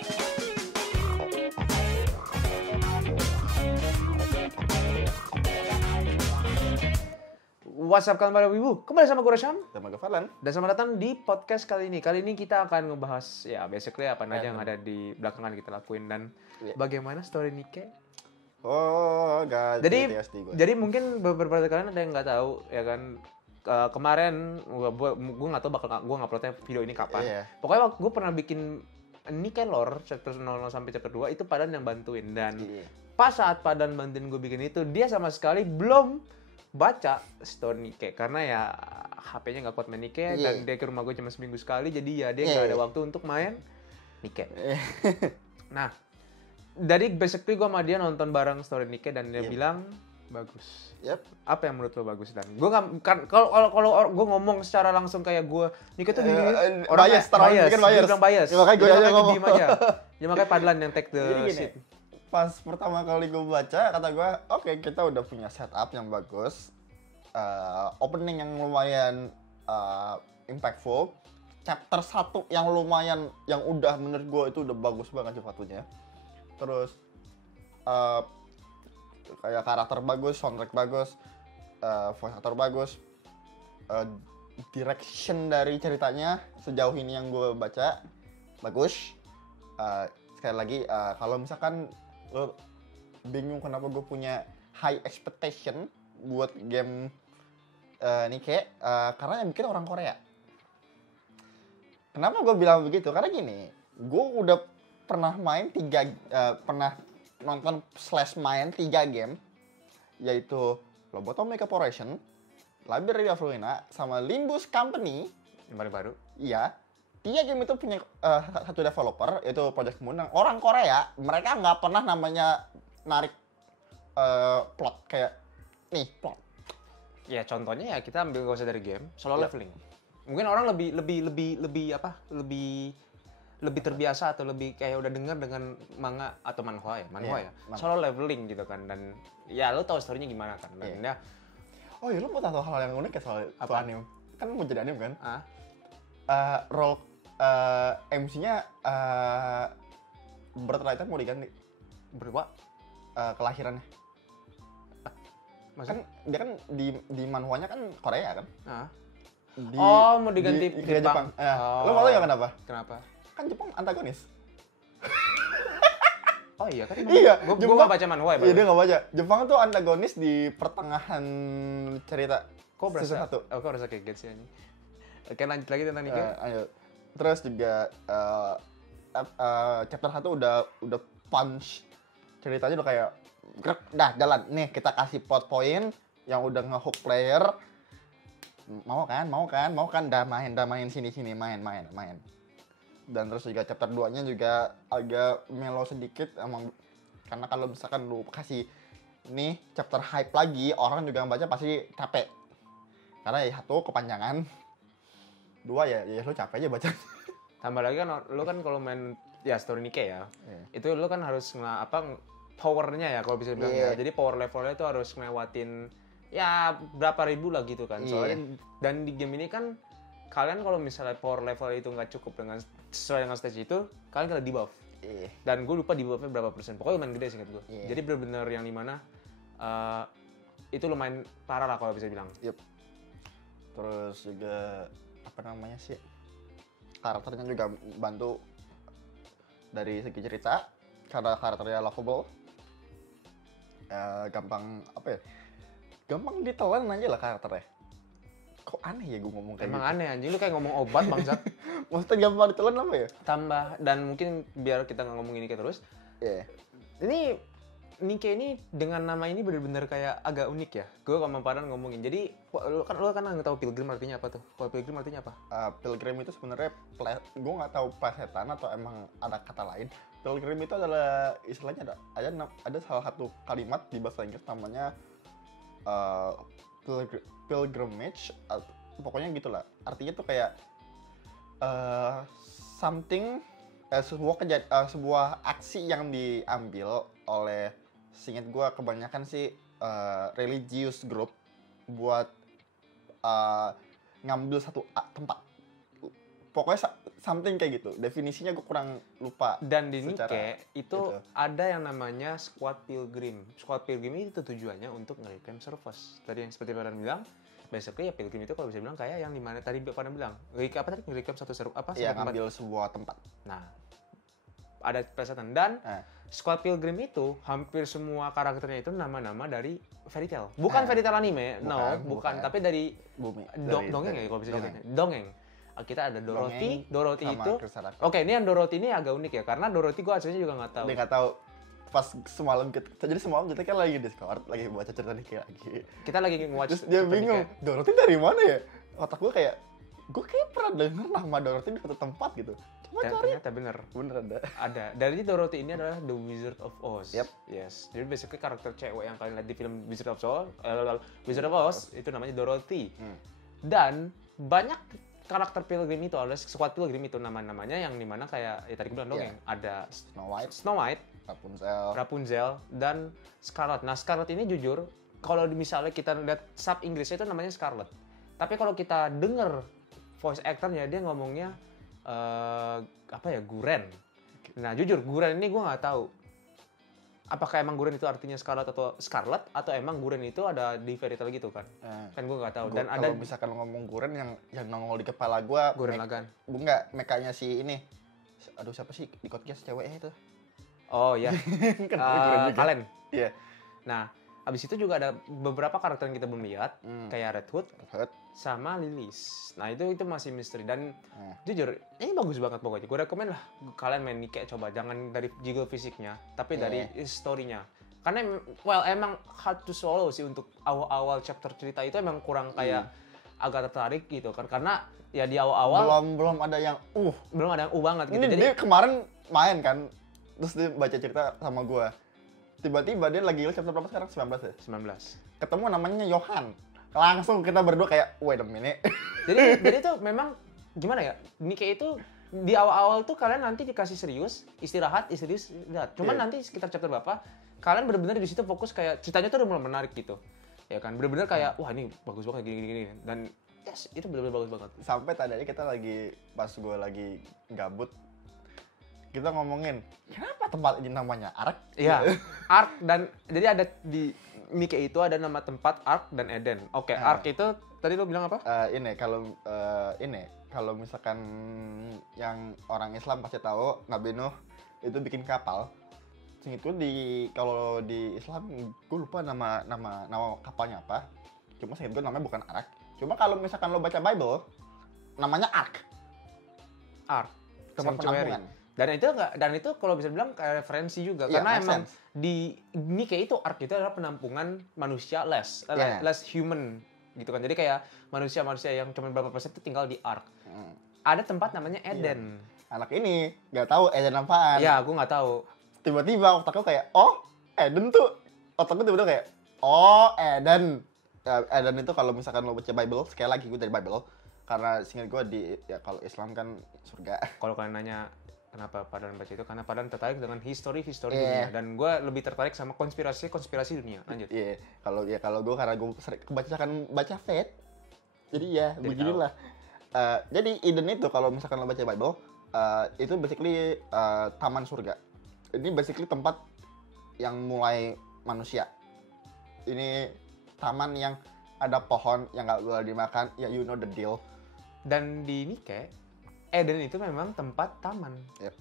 What's up kawan para wibu? Kembali sama gue Rasham Sama gue Falan. dan selamat datang di podcast kali ini. Kali ini kita akan ngebahas ya basically apa aja yang ada di belakangan kita lakuin dan bagaimana story Nike. Oh, gak Jadi mungkin beberapa kalian ada yang nggak tahu ya kan. Kemarin gue nggak tahu gue nguploadnya video ini kapan. Iya. Pokoknya gue pernah bikin Nike lore chapter 00 sampai chapter 2 itu Padan yang bantuin dan pas saat Padan bantuin gue bikin itu dia sama sekali belum baca story Nike karena ya HP-nya nggak kuat main Nike dan dia ke rumah gue cuma seminggu sekali jadi ya dia nggak ada waktu untuk main Nike. Nah dari basically gue sama dia nonton bareng story Nike dan dia bilang bagus. Apa yang menurut lo bagus dan gue nggak kan kalau gue ngomong secara langsung kayak gue Nike tuh orang bias. Gue bilang bias. Ya, makanya gue aja ngomong. Diem aja. Ya makanya Padlan yang take the shit. Pas pertama kali gue baca, kata gue, oke, kita udah punya setup yang bagus, opening yang lumayan impactful, chapter 1 yang lumayan, yang udah menurut gue itu udah bagus banget sepatunya. Terus kayak karakter bagus, soundtrack bagus, voice actor bagus, direction dari ceritanya sejauh ini yang gue baca bagus. Sekali lagi, kalau misalkan lo bingung kenapa gue punya high expectation buat game Nike, karena yang bikin orang Korea. Kenapa gue bilang begitu? Karena gini, gue udah pernah pernah nonton / main 3 game, yaitu Lobotomy Corporation, Library of Ruina, sama Limbus Company. Yang baru-baru? Iya. 3 game itu punya satu developer, yaitu Project Moon. Orang Korea, mereka nggak pernah namanya narik plot kayak nih plot. Ya contohnya ya kita ambil gak usah dari game, solo leveling. Mungkin orang lebih terbiasa atau lebih kayak udah denger dengan manga atau manhwa ya. Solo leveling gitu kan dan ya lo tahu story-nya gimana kan. Dan ya oh iya, lo mau tahu hal yang unik ya soal anime? Kan mau jadi anime kan? MC-nya birthright-nya mau diganti. Berapa? Kelahirannya. Kan dia kan di manhwanya kan Korea kan? Mau diganti ke Jepang. Lo mau tau ya kenapa? Kenapa? Kan Jepang antagonis. Oh iya kan? Iya. Gue nggak baca manhwa ya. Iya dia nggak baca. Jepang tuh antagonis di pertengahan cerita. Kok berasa? Kok berasa kayak gitu sih ini? Oke lanjut lagi tentang Nike. Ayo. Terus juga chapter 1 udah punch. Ceritanya udah kayak dah jalan. Nih kita kasih plot point yang udah nge-hook player. Mau kan dah main sini main. Dan terus juga chapter 2-nya juga agak mellow sedikit emang, karena kalau misalkan lu kasih nih chapter hype lagi, orang juga yang baca pasti capek. Karena ya satu kepanjangan, 2 ya lu capek aja baca. Tambah lagi kan lu kan kalau main ya story Nike ya. Itu lu kan harus powernya ya kalau bisa bilang ya. Jadi power levelnya itu harus ngelewatin ya berapa ribu lah gitu kan. Soalnya dan di game ini kan kalian kalau misalnya power level itu nggak cukup dengan sesuai dengan stage itu, kalian kena debuff. Dan gue lupa debuffnya berapa persen. Pokoknya lumayan gede singkat gue. Jadi benar-benar yang dimana itu lumayan parah lah kalau bisa bilang. Terus juga apa namanya sih, karakternya juga bantu dari segi cerita, karena karakternya lovable. Gampang ditelan aja lah karakternya. Kok aneh ya gue ngomong kayak emang gitu? Aneh anjing, lu kayak ngomong obat bangsat. Maksudnya gampang ditelan apa ya? Tambah, dan mungkin biar kita nggak ngomongin Nike terus. Ini Nike ini dengan nama ini benar-benar kayak agak unik ya. Gue sama Padan ngomongin. Jadi lu kan nggak tahu pilgrim artinya apa tuh? Kalau pilgrim artinya apa? Pilgrim itu sebenarnya gue nggak tahu plesetan atau emang ada kata lain. Pilgrim itu adalah istilahnya ada salah satu kalimat di bahasa Inggris namanya pilgrimage, pokoknya gitulah. Artinya tuh kayak sebuah aksi yang diambil oleh, seingat gue kebanyakan sih religious group buat ngambil satu tempat Pokoknya something kayak gitu. Definisinya gue kurang lupa. Dan di secara Nikke itu ada yang namanya Squad Pilgrim. Squad Pilgrim itu tujuannya untuk nge-reclaim Surface. Tadi yang seperti Padan bilang, basically ya Pilgrim itu kalau bisa bilang kayak yang dimana tadi Padan bilang, nge-reclaim satu apa? Ya, ngambil sebuah tempat. Nah, ada presetan dan Squad Pilgrim itu hampir semua karakternya itu nama-nama dari fairy tale. Bukan fairy tale anime, bukan. Tapi dari bumi. Dongeng ya kalau bisa ceritanya. Dongeng. Kita ada Dorothy itu. Krisaraka. Oke, ini yang Dorothy ini agak unik ya, karena Dorothy gue aslinya juga nggak tahu. Dia nggak tahu. Pas semalam kita kan lagi Discord, lagi baca cerita Nikke lagi. Kita lagi nge-watch. Terus dia bingung, Dorothy dari mana ya? Otak gue kayak pernah denger nama Dorothy di satu tempat gitu. Coba Dan cari. ternyata bener ada. Ada. Dari Dorothy ini adalah The Wizard of Oz. Yep. Yes. Jadi basically karakter cewek yang kalian lihat di film Wizard of Oz itu namanya Dorothy. Dan banyak karakter Pilgrim itu, ada Squad Pilgrim itu nama-namanya yang dimana kayak ya tadi gue bilang dongeng. Ada Snow White, Rapunzel, dan Scarlet. Nah, Scarlet ini jujur, kalau misalnya kita lihat sub Inggrisnya itu namanya Scarlet. Tapi kalau kita denger voice actornya, dia ngomongnya Guren. Nah, jujur Guren ini gue nggak tahu. Apakah emang Guren itu artinya Scarlet atau emang Guren itu ada di fairy tale gitu kan? Kan gue nggak tahu. Dan kalau misalkan ngomong Guren yang nongol di kepala gue, Guren Lagann. Enggak, mekanya si ini. Aduh, siapa sih di podcast ceweknya itu? Oh iya. Kalen. Iya. Nah, abis itu juga ada beberapa karakter yang kita belum lihat, kayak Red Hood sama Lilis. Nah, itu masih misteri dan jujur ini bagus banget pokoknya. Gue rekomen lah kalian main Nikke, coba jangan dari jiggle fisiknya, tapi dari story-nya. Karena emang hard to swallow sih untuk awal-awal chapter cerita itu emang kurang kayak agak tertarik gitu kan. Karena ya di awal-awal belum ada yang banget gitu. Jadi dia kemarin main kan, terus dia baca cerita sama gue. Tiba-tiba dia lagi chapter berapa sekarang? 19 ya? 19. Ketemu namanya Johan. Langsung kita berdua kayak, wait a minute. Jadi itu memang gimana ya? Nikke itu di awal-awal tuh kalian nanti dikasih serius, istirahat. Cuman nanti sekitar chapter berapa, kalian benar-benar di situ fokus kayak ceritanya tuh udah mulai menarik gitu. Ya kan? Benar-benar kayak, wah ini bagus banget gini. Dan yes, itu benar-benar bagus banget. Sampai tadi kita lagi, pas gue lagi gabut, kita ngomongin, kenapa tempat ini namanya Ark? Iya, Ark dan jadi ada di Nikke itu ada nama tempat Ark dan Eden. Oke, Ark itu tadi lo bilang apa? Kalau misalkan yang orang Islam pasti tahu Nabi Nuh itu bikin kapal. Itu kalau di Islam gue lupa nama kapalnya apa. Cuma seingat gue namanya bukan Ark. Cuma kalau misalkan lo baca Bible namanya Ark. Tempat penampungan. Dan itu kalau bisa bilang kayak referensi juga karena emang di Nikke itu Ark itu adalah penampungan manusia less human gitu kan. Jadi kayak manusia yang cuma berapa persen itu tinggal di Ark. Ada tempat namanya Eden. Anak ini nggak tahu Eden apaan. Ya, aku nggak tahu. Tiba-tiba otakku kayak, oh Eden tuh. Otakku tiba-tiba kayak, oh Eden. Eden itu kalau misalkan lo baca Bible, sekali lagi gue dari Bible. Karena seingat gue kalau Islam kan surga. Kalau kalian nanya kenapa Padan baca itu, karena Padan tertarik dengan history dunia dan gue lebih tertarik sama konspirasi dunia. Lanjut. Kalau gue karena gue kebanyakan baca Fate, jadi beginilah. Jadi Eden itu kalau misalkan lo baca Bible, itu basically taman surga. Ini basically tempat yang mulai manusia. Ini taman yang ada pohon yang nggak boleh dimakan, ya you know the deal. Dan di Nikke Eden itu memang tempat taman.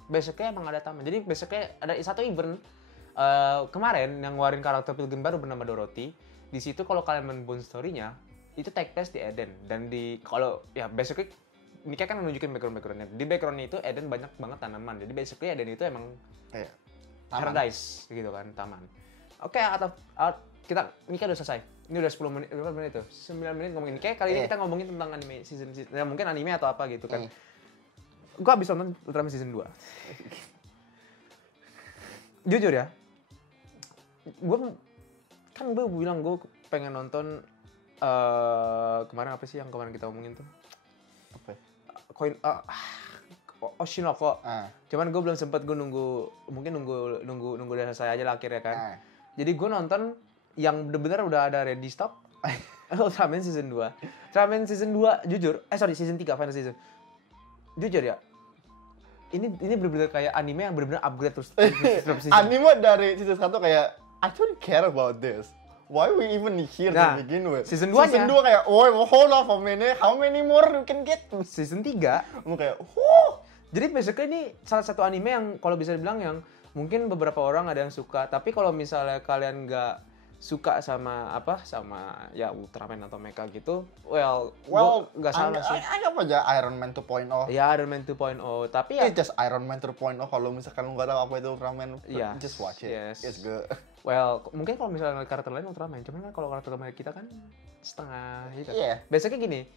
Besoknya emang ada taman. Jadi besoknya ada satu event kemarin yang ngeluarin karakter Pilgrim baru bernama Dorothy. Di situ kalau kalian main Bone Story-nya itu take place di Eden. Dan kalau ya besoknya Nikke kan menunjukin background-nya. Di background-nya itu Eden banyak banget tanaman. Jadi basically Eden itu emang paradise gitu kan, taman. Oke, Nikke udah selesai. Ini udah 10 menit, berapa menit tuh? 9 menit ngomongin Nikke. Kali ini kita ngomongin tentang anime season. Ya mungkin anime atau apa gitu kan. Gue abis nonton Ultraman season 2. Jujur ya, gue bilang gue pengen nonton kemarin apa sih yang kemarin kita omongin tuh? Apa? Oshinoko. Cuman gue belum sempet, gue nunggu udah selesai aja lah akhirnya kan. Jadi gue nonton yang bener-bener udah ada ready stock. Ultraman season 2. Ultraman season 2 jujur, season 3 final season. jujur ya, ini benar-benar kayak anime yang benar-benar upgrade terus season. Anime dari season 1 kayak I don't care about this. Why we even here Nah, to begin with? season 2-nya. Season 2 kayak, oh hold on for a minute, how many more you can get? Season 3, Lu kayak, whoo! jadi basically ini salah satu anime yang kalau bisa dibilang yang mungkin beberapa orang ada yang suka, tapi kalau misalnya kalian nggak suka sama ya Ultraman atau Mecha gitu, nggak salah sih. Anggap aja Iron Man 2.0. Ya Iron Man 2.0, tapi ya It's just Iron Man 2.0 kalau misalkan lu nggak tahu apa itu Ultraman, Yes, just watch it. yes. It's good. Mungkin kalau misalnya karakter lain Ultraman, cuman kan kalau karakter lain kita kan setengah gitu. Iya. Basically gini,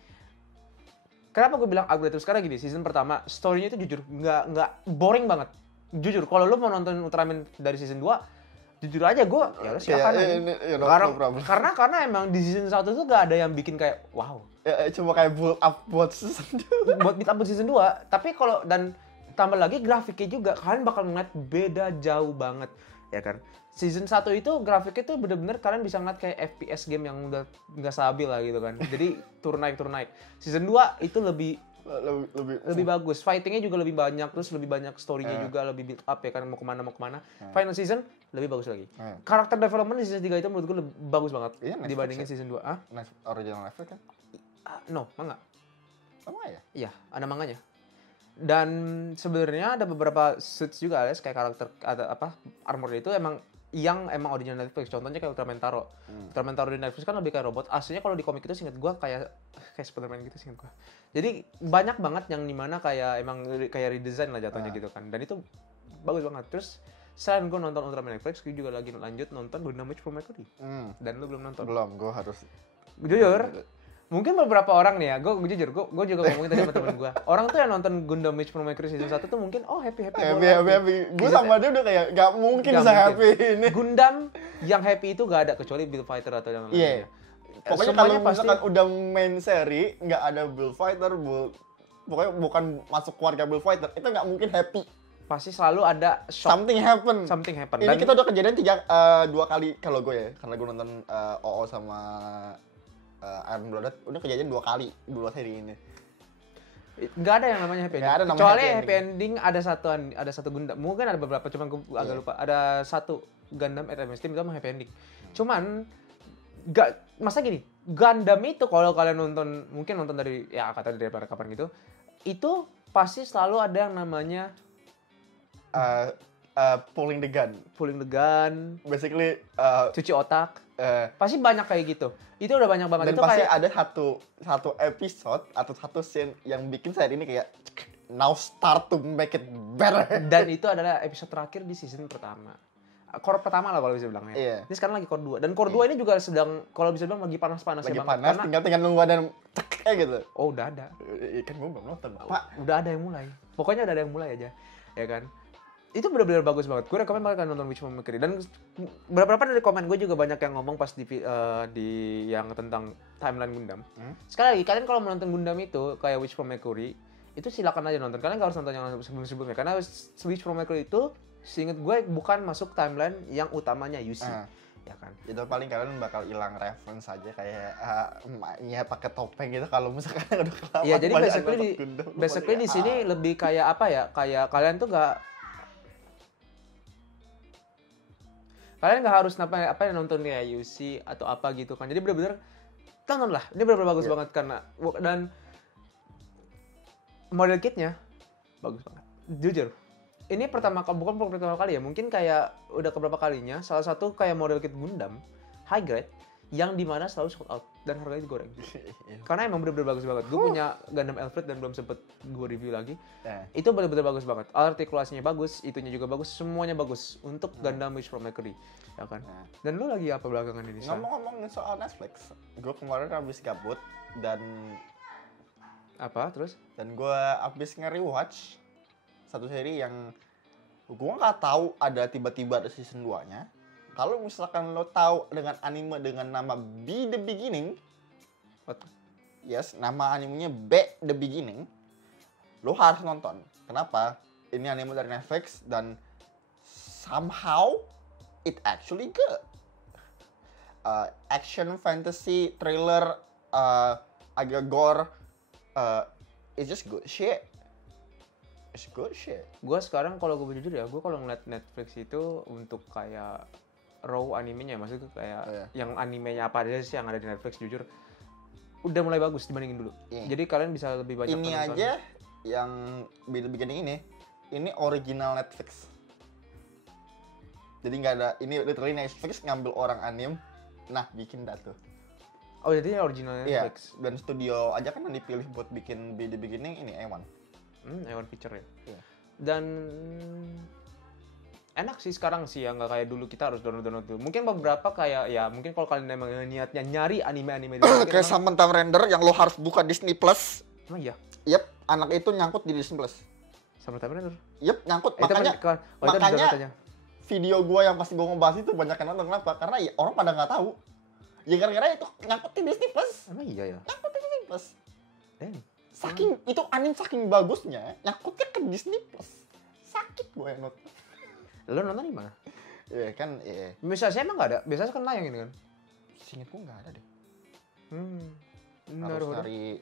kenapa gue bilang upgrade terus? Karena gini, season pertama story-nya itu jujur nggak boring banget. Jujur, kalau lu mau nonton Ultraman dari season 2, jujur aja gue ya udah silakan aja. Karena emang di season 1 tuh gak ada yang bikin kayak wow. Ya, cuma kayak build up buat season 2. Buat build up season 2, tapi kalau dan tambah lagi grafiknya juga kalian bakal ngeliat beda jauh banget, ya kan? Season 1 itu grafiknya tuh bener-bener kalian bisa ngeliat kayak FPS game yang udah nggak stabil lah gitu kan. Jadi turun naik. Season 2 itu lebih bagus, fightingnya juga lebih banyak, terus lebih banyak story-nya juga lebih build up ya kan, mau kemana. Final season lebih bagus lagi. Karakter development di season 3 itu menurut gue bagus banget dibandingin season 2. Original Netflix kan? No, manga. Sama ya? Iya, ada manganya. Dan sebenarnya ada beberapa suits juga guys, kayak karakter armor itu emang original Netflix. Contohnya kayak Ultraman Taro. Ultraman Taro di Netflix kan lebih kayak robot. Aslinya kalau di komik itu seinget gue kayak Spider-Man gitu seinget gue. Jadi banyak banget yang dimana kayak emang kayak redesign lah jatuhnya gitu kan. Dan itu bagus banget. Terus selain gue nonton Ultraman Netflix, gue juga lagi lanjut nonton Gundam Witch from Mercury. Dan lu belum nonton? Belum, gue harus. Jujur, mungkin beberapa orang nih ya, gue juga ngomongin tadi sama temen gue. Orang tuh yang nonton Gundam Witch from Mercury season 1 tuh mungkin happy. Gue sama dia udah kayak gak mungkin se-happy ini. Gundam yang happy itu gak ada kecuali Build Fighter atau yang lainnya. Pokoknya kalau misalkan udah main seri nggak ada Build Fighter, pokoknya bukan masuk keluarga Build Fighter, itu nggak mungkin happy. Pasti selalu ada shock. Something happen. Ini kita udah kejadian 2 kali kalau gue ya, karena gue nonton OO sama Iron Blooded, udah kejadian 2 kali 2 seri ini. Nggak ada yang namanya happy ending. Kecuali happy ending ada satu Gundam. Mungkin ada beberapa, cuman gue agak lupa. Ada satu Gundam RMS Team itu mah happy ending. Cuman masa gini, Gundam itu kalau kalian mungkin nonton dari ya kata dari kapan gitu, itu pasti selalu ada yang namanya pulling the gun. Basically cuci otak. Pasti banyak kayak gitu. Itu udah banyak banget. Dan itu pasti kayak ada satu episode atau satu scene yang bikin seri ini kayak now start to make it better. Dan itu adalah episode terakhir di season pertama. Core pertama lah kalau bisa bilangnya. Iya. Ini sekarang lagi core 2. Dan core 2 ini juga sedang kalau bisa bilang lagi panas-panasnya banget. Karena tinggal nunggu ada kayak gitu. Oh, udah ada. Kan gue belum nonton, Pak. Udah ada yang mulai. Pokoknya udah ada yang mulai aja. Ya kan? Itu benar-benar bagus banget. Gue rekomen banget kalian nonton Witch from Mercury. Dan beberapa dari komen gue juga banyak yang ngomong pas di yang tentang timeline Gundam. Sekali lagi, kalian kalau menonton Gundam itu kayak Witch from Mercury, itu silakan aja nonton. Kalian nggak harus nonton yang sebelum-sebelumnya. Karena Witch from Mercury itu seinget gue bukan masuk timeline yang utamanya UC. Ya kan? Itu paling kalian bakal hilang reference aja kayak emaknya pakai topeng gitu kalau misalkan udah kelewat. Iya, jadi basically di sini lebih kayak apa ya? Kayak kalian tuh kalian nggak harus nonton kayak UC atau apa gitu kan. Jadi bener-bener tonton lah. Ini bener-bener bagus banget karena dan model kitnya bagus banget. Jujur. Ini bukan pertama kali ya, mungkin kayak udah keberapa kalinya salah satu kayak model kit Gundam high grade yang dimana selalu sold out dan harganya digoreng. Karena emang bener-bener bagus banget. Gue punya Gundam Elfrid dan belum sempet gue review lagi. Itu bener-bener bagus banget. Artikulasinya bagus, itunya juga bagus, semuanya bagus untuk Gundam Witch from Mercury. Ya kan? Dan lu lagi apa belakangan ini? Ngomong-ngomong soal Netflix, gue kemarin habis gabut dan apa terus? Dan gue habis nge-rewatch satu seri yang gue nggak tahu ada tiba-tiba ada season 2-nya. Kalau misalkan lo tahu dengan anime dengan nama Be The Beginning, yes, nama animenya Be The Beginning, lo harus nonton. Kenapa? Ini anime dari Netflix dan somehow it actually good. Action, fantasy, thriller, agak gore, it's just good shit. It's good shit. Gue sekarang kalau gue jujur ya, gue kalau ngeliat Netflix itu untuk kayak raw animenya, maksudnya kayak yang animenya apa aja sih yang ada di Netflix, jujur udah mulai bagus dibandingin dulu. Jadi kalian bisa lebih banyak ini penonton. Aja yang beginning ini original Netflix. Jadi nggak ada, ini literally Netflix ngambil orang anim, nah bikin dah tuh. Oh jadi original Netflix. Dan studio aja kan yang dipilih buat bikin di beginning ini A1. A1 Picture ya. Dan enak sih sekarang sih ya, nggak kayak dulu kita harus download tuh. Mungkin beberapa kayak ya mungkin kalau kalian emang niatnya nyari anime di kayak Samantha Render yang lo harus buka Disney Plus. Emang iya? Yep, anak itu nyangkut di Disney Plus. Samantha Render? Yep, nyangkut. Makanya video gua yang pasti gua ngebahas itu banyak yang nonton. Kenapa? Karena ya, orang pada nggak tahu. Ya gara-gara itu nyangkut di Disney Plus. Emang iya ya? Nyangkut di Disney Plus. Saking itu anime saking bagusnya, nyangkutnya ke Disney Plus. Sakit gue nonton. Lo nonton di mana? Iya kan, iya. Biasanya emang nggak ada. Biasanya kan nayangin kan? Seinget gue nggak ada deh. Harus nyari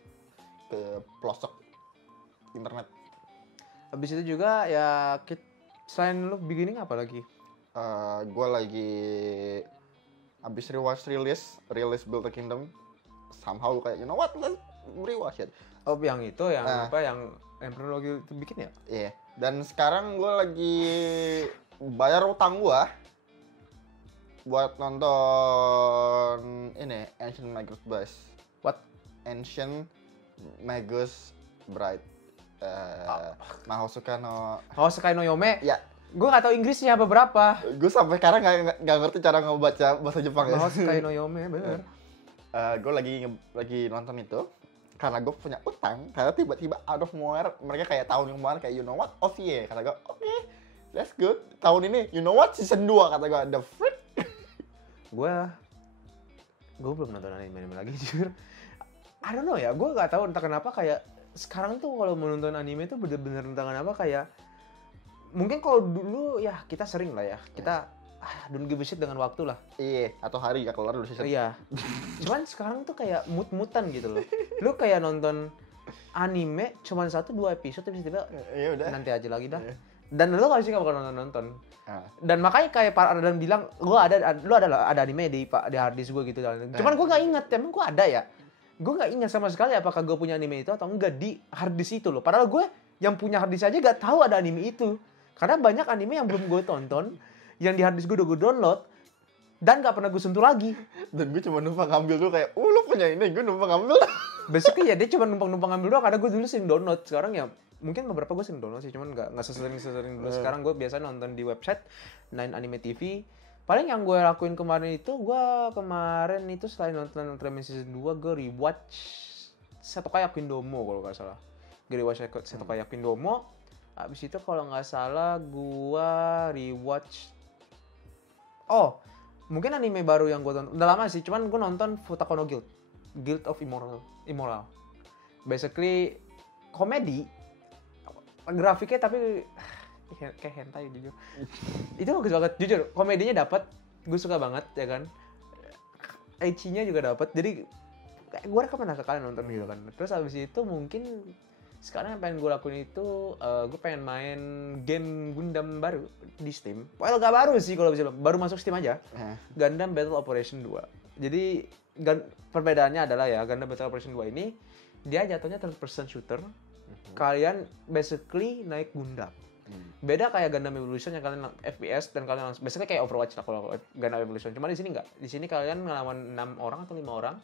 ke pelosok internet. Habis itu juga ya selain lo beginning apa lagi? Gue lagi abis rewatch release Build a Kingdom. Somehow kayak you know what, let's rewatch it. Oh yang itu yang apa yang Emperor lagi itu bikin ya? Iya. Dan sekarang gue lagi bayar utang gue buat nonton ini Ancient Magus Bride. What? Ancient Magus Bride. Mahoutsukai no Yome? Ya. Gue nggak tahu Inggrisnya beberapa. Gue sampai sekarang nggak ngerti cara ngebaca bahasa Jepang ya. Mahoutsukai no Yome, bener. Gue lagi nonton itu karena gue punya utang, karena tiba-tiba out of nowhere mereka kayak tahun yang kemarin kayak you know what, OVA, kata gue oke, that's good. Tahun ini you know what, season 2, kata gue the freak. Gue belum nonton anime lagi jujur. I don't know ya, gue nggak tahu entah kenapa kayak sekarang tuh kalau menonton anime tuh bener-bener entah kenapa kayak mungkin kalau dulu ya kita sering lah ya kita don't give a shit dengan waktu lah. Iya, atau hari ya keluar dulu season. Iya. Cuman sekarang tuh kayak mood-moodan gitu loh. Lu kayak nonton anime cuman 1-2 episode terus tiba-tiba ya udah. Nanti aja lagi dah. Dan lu pasti gak bakal nonton. Ah. Dan makanya kayak Pak Ardan bilang, lu ada anime di hard disk gue gitu. Cuman gue nggak inget, emang gue ada ya. Gue nggak ingat sama sekali apakah gue punya anime itu atau enggak di hard disk itu loh. Padahal gue yang punya hard disk aja gak tahu ada anime itu. Karena banyak anime yang belum gue tonton, yang di hard disk gue udah gue download dan gak pernah gue sentuh lagi. Dan gue cuma numpang ngambil dulu kayak, lu punya ini, gue numpang ngambil. Basically ya dia cuma numpang ngambil doang karena gue dulu sering download. Sekarang ya mungkin beberapa gue sering download sih, cuman nggak sesering dulu. Sekarang gue biasa nonton di website Nine Anime TV. Paling yang gue lakuin kemarin itu selain nonton Ultraman Season 2, gue rewatch Seto Yakin Domo kalau nggak salah. Gue rewatch Seto Yakin Domo. Abis itu kalau nggak salah gue rewatch mungkin anime baru yang gue tonton udah lama sih, cuman gue nonton Futako no Guild of Immoral. Basically komedi, grafiknya tapi kayak hentai jujur. Itu bagus banget jujur, komedinya dapat, gue suka banget ya kan. Ecchi-nya juga dapat, jadi gue rekomendasi ke kalian nonton gitu kan. Terus abis itu mungkin sekarang yang pengen gue lakuin itu gue pengen main game Gundam baru di Steam. Well gak baru sih kalau bisa baru masuk Steam aja. Gundam Battle Operation 2. Jadi perbedaannya adalah ya Gundam Battle Operation 2 ini dia jatuhnya third person shooter. Kalian basically naik Gundam. Beda kayak Gundam Evolution yang kalian FPS dan kalian langsung basically kayak Overwatch lah kalau Gundam Evolution. Cuma di sini enggak. Di sini kalian ngelawan 6 orang atau 5 orang.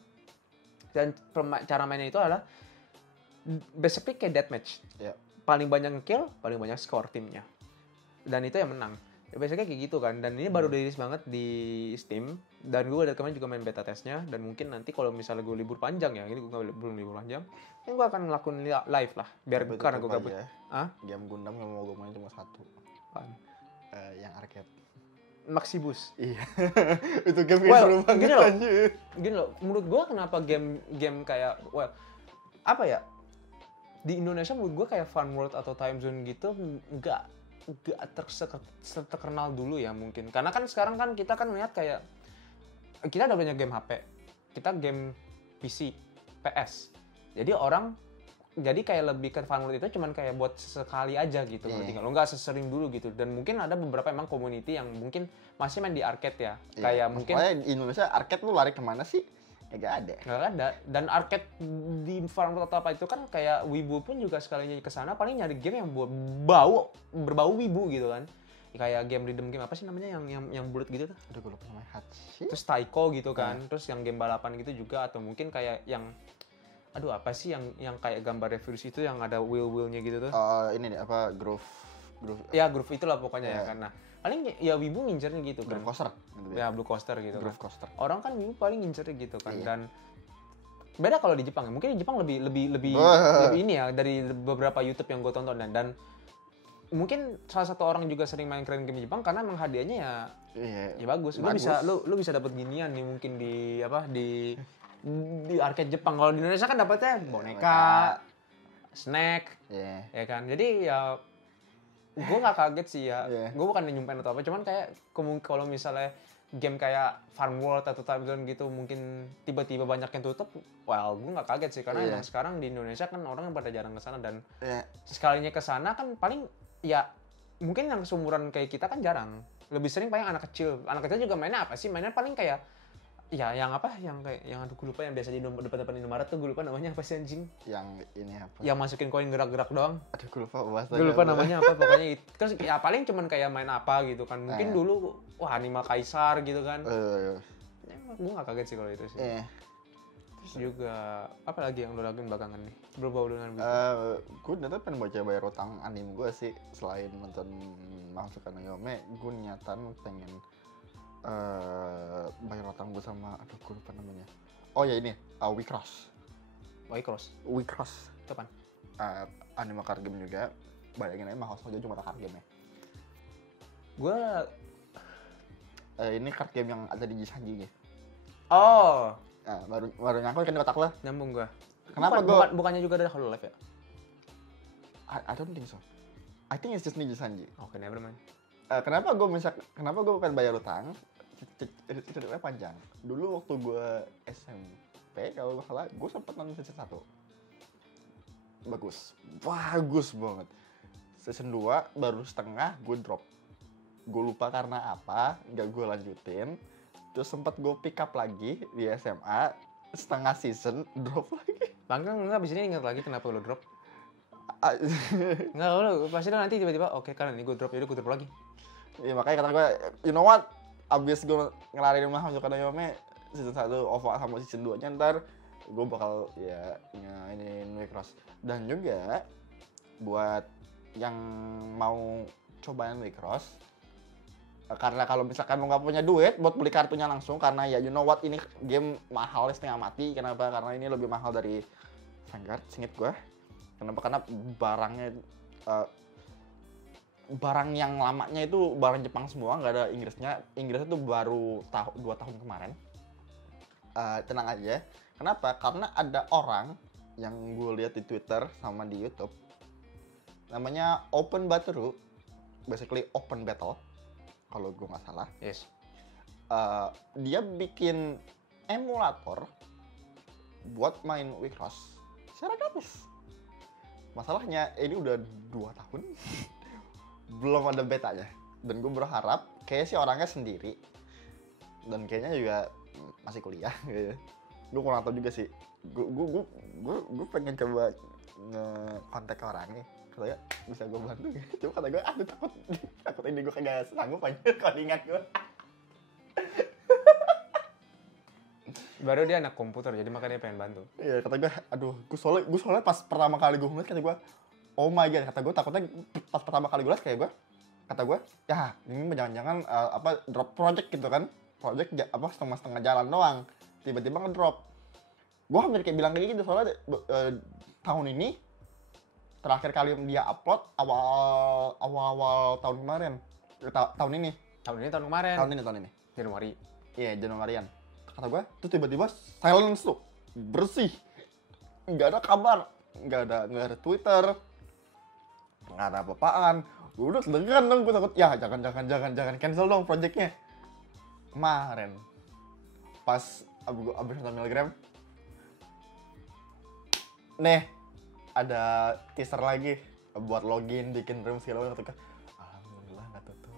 Dan cara mainnya itu adalah basically kayak deathmatch. Paling banyak kill, paling banyak score timnya. Dan itu yang menang. Ya, basically kayak gitu kan. Dan ini baru rilis banget di Steam. Dan gue kemarin juga main beta testnya. Dan mungkin nanti kalau misalnya gue libur panjang ya, ini gue belum libur panjang, ini gue akan ngelakuin live lah. Biar karena gue gabut. Game Gundam yang mau gue main cuma satu. Apaan? Yang arcade. Maxibus. Iya. Itu game seru banget anjir. Gini loh, menurut gue kenapa game kayak apa ya? Di Indonesia menurut gue kayak Fun World atau Time Zone gitu nggak terkenal dulu ya mungkin. Karena kan sekarang kan kita kan melihat kayak kita udah banyak game HP, kita game PC, PS. Jadi orang jadi kayak lebih ke fun world itu cuman kayak buat sekali aja gitu, ngerti nggak? Lo nggak sesering dulu gitu. Dan mungkin ada beberapa emang community yang mungkin masih main di arcade ya. Kayak mungkin di Indonesia arcade lu lari kemana sih? Ya nggak ada. Nggak ada. Dan arcade di Fun World atau apa itu kan kayak wibu pun juga sekalinya ke sana paling nyari game yang berbau wibu gitu kan. Kayak game rhythm game apa sih namanya yang bulat gitu tuh? Aduh, gue lupa namanya. Hachi. Terus Taiko gitu kan. Terus yang game balapan gitu juga, atau mungkin kayak yang aduh apa sih yang kayak gambar reverse itu yang ada wheel-wheelnya gitu tuh. Ini nih apa groove. Ya groove itulah pokoknya ya kan. Nah, paling ya wibu ngincernya gitu kan. Groove coaster gitu Ya blue coaster gitu Groove kan. coaster. Orang kan wibu paling ngincernya gitu kan. Dan beda kalau di Jepang ya. Mungkin di Jepang lebih ini ya dari beberapa YouTube yang gue tonton dan mungkin salah satu orang juga sering main keren game Jepang karena emang hadiahnya ya bagus. Lu bisa dapat ginian nih mungkin di arcade Jepang. Kalau di Indonesia kan dapatnya boneka, snack, ya kan. Jadi ya gue nggak kaget sih ya. Gue bukan nyumpain atau apa, cuman kayak kalau misalnya game kayak Farm World atau Time Zone gitu mungkin tiba-tiba banyak yang tutup, gue nggak kaget sih karena emang sekarang di Indonesia kan orang pada jarang kesana dan sekalinya kesana kan paling ya mungkin yang seumuran kayak kita kan jarang, lebih sering paling anak kecil juga mainnya apa sih, mainnya paling kayak ya yang kayak yang aduh gue lupa yang biasa di depan Indomaret tuh, gue lupa namanya apa sih anjing, yang ini apa, yang masukin koin gerak-gerak doang, aduh gue lupa bahasanya, gue lupa namanya apa pokoknya itu kan ya paling cuman kayak main apa gitu kan, mungkin dulu Animal Kaisar gitu kan, gue gak kaget sih kalau itu sih. Terus juga apa lagi yang lo lakuin belakangan nih berbau dengan gue ternyata pengen baca bayar utang anime gue sih, selain nonton Mahoutsukai no Yome, gue niatan pengen bayar utang gue sama, aduh gue lupa namanya, oh ya ini Wicross. Itu apaan? Anime card game juga, bayangin aja Mahoutsukai aja cuma card game ya. Gue ini card game yang ada di Jisanji nya. Oh, baru nyangkut kan di otak lo. Nyambung gue. Kenapa bukannya juga ada Hololive ya? I don't think so. I think it's just Jisanji. Oke, never mind. Kenapa gue pengen bayar utang? Ceritanya panjang. Dulu waktu gue SMP, kalau nggak salah, gue sempat nonton season 1. Bagus banget. Season 2 baru setengah gue drop. Gue lupa karena apa, nggak gue lanjutin. Terus sempat gue pick up lagi di SMA, setengah season, drop lagi. Bangga nggak abis ini ingat lagi kenapa lo drop? Nggak, lo pasti lo nanti tiba-tiba, oke karena ini gue drop, yaudah gue drop lagi. Iya makanya kata gue, you know what? Abis gue ngelarin Mahoutsukai no Yome season 1 OVA sama season 2-nya ntar gue bakal ya ini Wicross. Dan juga buat yang mau cobain Wicross, karena kalau misalkan lo nggak punya duit buat beli kartunya langsung, karena ya you know what, ini game mahal setengah mati. Kenapa? Karena ini lebih mahal dari Vanguard, singkat gue. Kenapa? Karena barangnya barang yang lamanya itu barang Jepang semua, nggak ada Inggrisnya. Inggrisnya tuh baru 2 tahun kemarin. Tenang aja. Kenapa? Karena ada orang yang gue lihat di Twitter sama di YouTube, namanya Open Battle, basically Open Battle, kalau gue nggak salah. Yes. Dia bikin emulator buat main Wicross secara gratis. Masalahnya ini udah 2 tahun. Belum ada betanya, dan gue berharap kayaknya sih orangnya sendiri dan kayaknya juga masih kuliah gitu. Gue kurang tahu juga sih. Gue pengen coba nge-kontak orangnya, katanya bisa gue bantu. Cuma kata gue, aku takut ini gue kagak sanggup aja kalau ingat gue. Baru dia anak komputer jadi makanya dia pengen bantu. Iya, kata gue, aduh, gue soalnya pas pertama kali gue ngeliat, kata gue, oh my god, kata gue takutnya pas pertama kali gue liat kayak gue, kata gue, ya ini jangan-jangan drop project gitu kan, project setengah jalan doang, tiba-tiba ngedrop. Gue hampir kayak bilang kayak gitu soalnya tahun ini terakhir kali dia upload awal tahun kemarin, tahun ini Januari. Iya, Januarian. Kata gue, tuh tiba-tiba silence tuh, bersih, nggak ada kabar, nggak ada Twitter, nggak ada apa-apaan. Gue udah deg-degan dong, gue takut ya jangan cancel dong projectnya. Kemarin pas abis nonton Milgram, nih ada teaser lagi buat login bikin room segala macam. Alhamdulillah nggak tutup.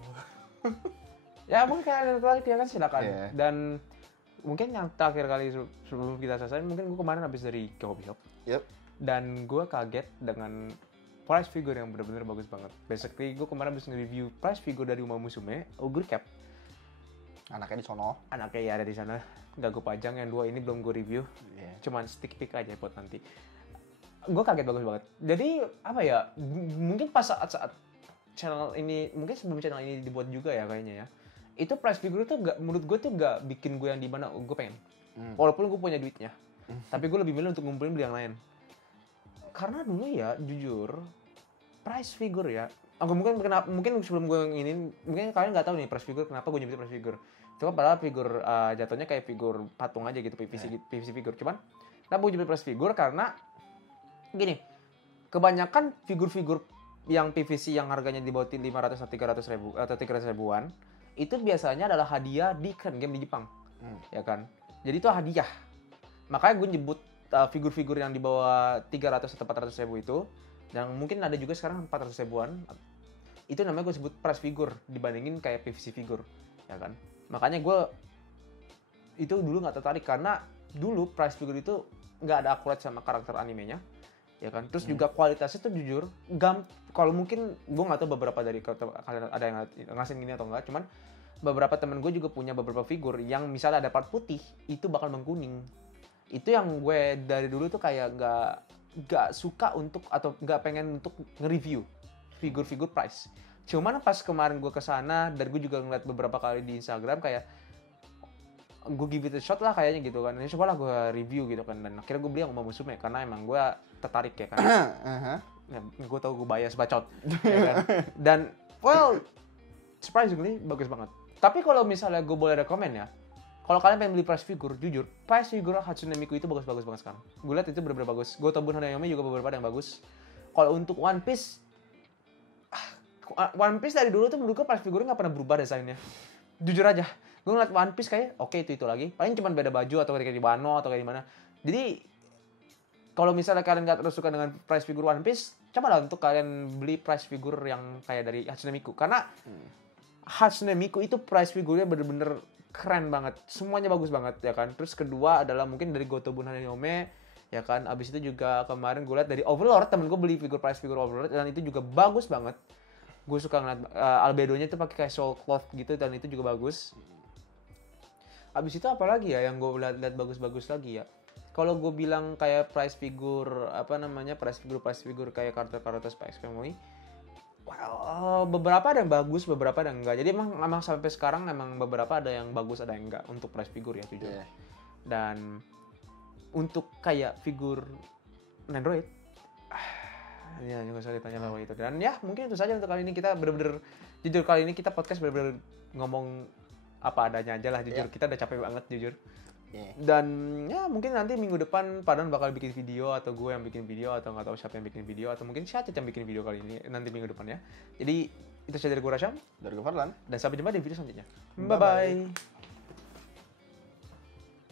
Ya mungkin kalian tertarik ya kan silakan. Iya. Dan mungkin yang terakhir kali sebelum kita selesai, mungkin gue kemarin habis dari Coffee Shop. Yep. Dan gue kaget dengan price figure yang benar-benar bagus banget. Basically gue kemarin habis nge-review price figure dari Uma Musume, Ogre Cap. Anaknya di sono. Anaknya ya ada di sana. Nggak gue pajang, yang 2 ini belum gue review. Yeah. Cuman stick pick aja buat nanti. Gue kaget bagus banget. Jadi apa ya? Mungkin pas saat channel ini, mungkin sebelum channel ini dibuat juga ya kayaknya ya. Itu price figure itu gak, menurut gue tuh gak bikin gue yang dimana gue pengen. Walaupun gue punya duitnya. Tapi gue lebih milih untuk ngumpulin beli yang lain. Karena dulu ya, jujur, price figure ya. Mungkin sebelum gue ini, mungkin kalian nggak tahu nih price figure kenapa gue nyebutin price figure. Cuma padahal figur jatuhnya kayak figur patung aja gitu, PVC figure. Cuman kenapa gue nyebutin price figure karena gini, kebanyakan figur-figur yang PVC yang harganya di bawah 500 atau 300 ribu atau 300 ribuan itu biasanya adalah hadiah di Crane Game di Jepang, ya kan? Jadi itu hadiah. Makanya gue nyebut figur-figur yang di bawah 300 atau 400 ribu itu, yang mungkin ada juga sekarang 400 ribuan, itu namanya gue sebut price figure dibandingin kayak PVC figure, ya kan? Makanya gue itu dulu nggak tertarik karena dulu price figure itu nggak ada akurat sama karakter animenya, ya kan? Terus juga kualitasnya tuh jujur, kalau mungkin gue nggak tahu beberapa dari kalian ada yang ngasih gini atau enggak, cuman beberapa temen gue juga punya beberapa figur yang misalnya ada part putih itu bakal mengkuning. Itu yang gue dari dulu tuh kayak nggak suka untuk atau nggak pengen untuk nge-review figur-figur price. Cuman pas kemarin gue kesana dan gue juga ngeliat beberapa kali di Instagram kayak gue give it a shot lah kayaknya gitu kan. Ini coba lah gue review gitu kan, dan akhirnya gue beli yang Uma Musume karena emang gue tertarik ya kan. Ya, gue tau gue bias bacot ya kan? Dan well surprisingly bagus banget. Tapi kalau misalnya gue boleh rekomen ya, kalau kalian pengen beli price figure, jujur price figure Hatsune Miku itu bagus banget sekarang. Gue lihat itu bener-bener bagus. Gotobun Hanayome juga beberapa ada yang bagus. Kalau untuk One Piece dari dulu tuh menurut gue price figure-nya nggak pernah berubah desainnya. Jujur aja, gue ngeliat One Piece kayak oke, itu lagi. Paling cuma beda baju atau kayak di Wano atau kayak di mana. Jadi kalau misalnya kalian nggak terus suka dengan price figure One Piece, cobalah untuk kalian beli price figure yang kayak dari Hatsune Miku. Karena Hatsune Miku itu price figure-nya bener-bener keren banget. Semuanya bagus banget ya kan. Terus kedua adalah mungkin dari Gotobun Hanayome ya kan. Abis itu juga kemarin gue lihat dari Overlord, temen gue beli price figure Overlord dan itu juga bagus banget. Gue suka ngeliat albedonya itu pakai kayak soul cloth gitu dan itu juga bagus. Abis itu apa lagi ya yang gue lihat bagus-bagus lagi ya. Kalau gue bilang kayak price figure price figure kayak karakter Spy X Family, beberapa ada yang bagus, beberapa ada yang enggak. Jadi emang sampai sekarang emang beberapa ada yang bagus, ada yang enggak untuk price figure ya jujur. Yeah. Dan untuk kayak figur Nendoroid, ya nggak usah ditanya lah itu. Dan ya mungkin itu saja untuk kali ini, kita bener-bener jujur kali ini kita podcast bener-bener ngomong apa adanya aja lah jujur. Yeah. Kita udah capek banget jujur. Yeah. Dan ya mungkin nanti minggu depan Padan bakal bikin video atau gue yang bikin video atau nggak tahu siapa yang bikin video atau mungkin Syacit yang bikin video kali ini nanti minggu depan ya. Jadi itu saja dari gue Rasyam, dari gue Farlan, dan sampai jumpa di video selanjutnya. Bye bye.